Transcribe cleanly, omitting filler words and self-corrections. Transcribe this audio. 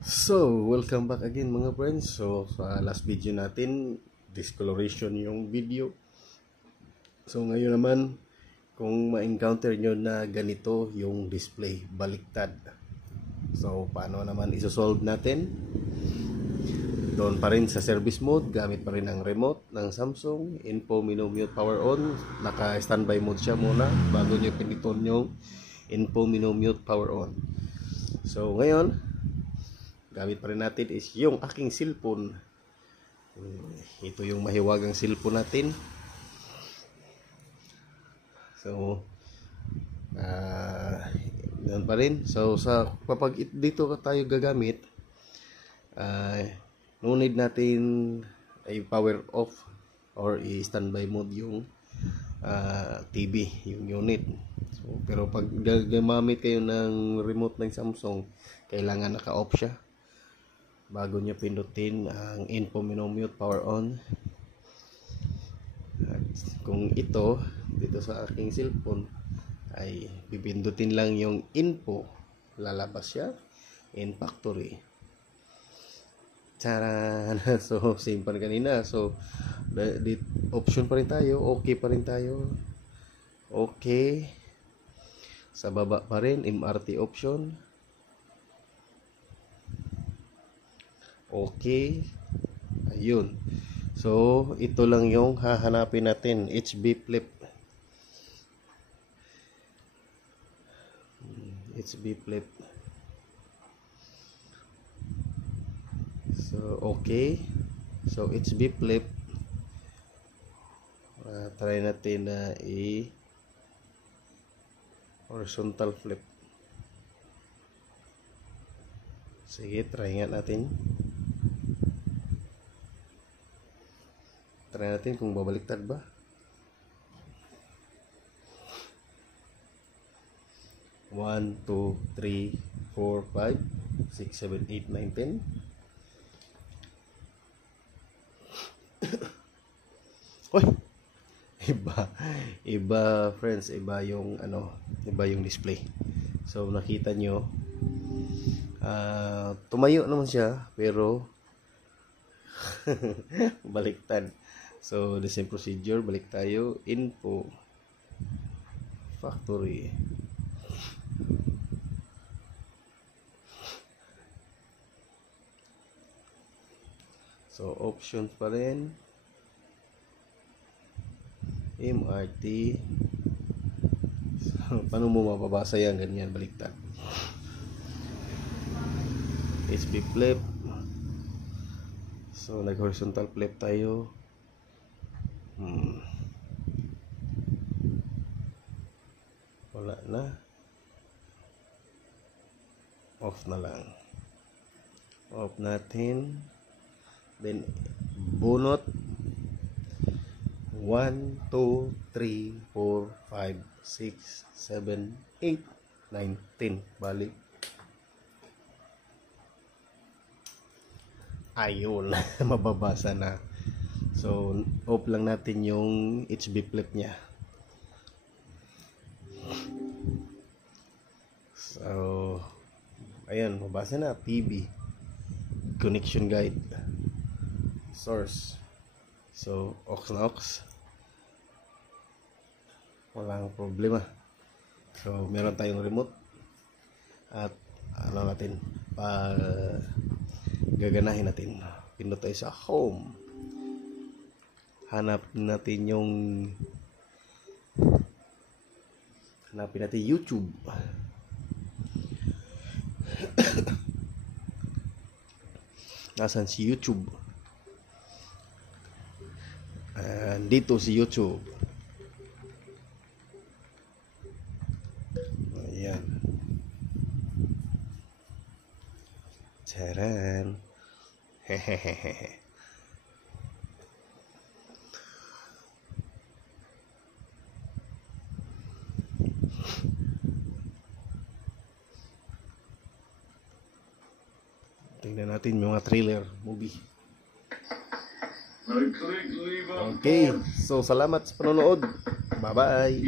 So, welcome back again mga friends. So, sa last video natin, discoloration yung video. So, ngayon naman, kung ma-encounter nyo na ganito yung display, baliktad. So, paano naman isosolve natin? Doon pa rin sa service mode, gamit pa rin ang remote ng Samsung. Info, menu, mute, power on. Naka-standby mode siya muna bago nyo piniton yung info, menu, mute, power on. So, ngayon, gamit pa rin natin is yung aking cellphone. Ito yung mahiwagang cellphone natin. So, doon pa rin. So, kapag dito tayo gagamit, no need natin ay power off or i-standby mode yung TV, yung unit. So, pero pag gamamit kayo ng remote ng Samsung, kailangan naka-off siya bago nyo pindutin ang info, menu, mute, power on. At kung ito dito sa aking cellphone ay pipindutin lang yung info, lalabas siya in factory. Charan! So same pa rin kanina. So option pa rin tayo, okay pa rin tayo, okay. Sa baba pa rin MRT option, okay. Ayun. So, ito lang yung hahanapin natin. HB flip. HB flip. So, okay. So, HB flip. Try natin na horizontal flip. Sige, try nga natin. Try natin kung babaliktad ba. One, two, three, four, 5, 6, 7, 8, 9, 10. Oy! Iba friends, iba yung display. So nakita nyo, tumayo naman siya pero baliktad. So the same procedure, balik tayo, info, factory. So options pa rin, MRT. So, paano mo mababasa yan ganyan baliktad? HB flip. So nag horizontal flip tayo. Wala na, off na lang, off natin. Then bunot 1, 2, 3, 4, 5, 6, 7, 8, 9, 10. Balik. Ayun. Mababasa na. So off lang natin yung HB flip nya. So ayan, mabasa na. PB, connection guide, source. So aux na aux, walang problema. So meron tayong remote at natin gaganahin natin. Pindot tayo sa home, hanapin natin YouTube. Nasaan si YouTube? Dito si YouTube. Ayan. Charan. Hehehehe. Tingnan natin yung mga trailer movie. Okay, so salamat sa panonood. Bye-bye.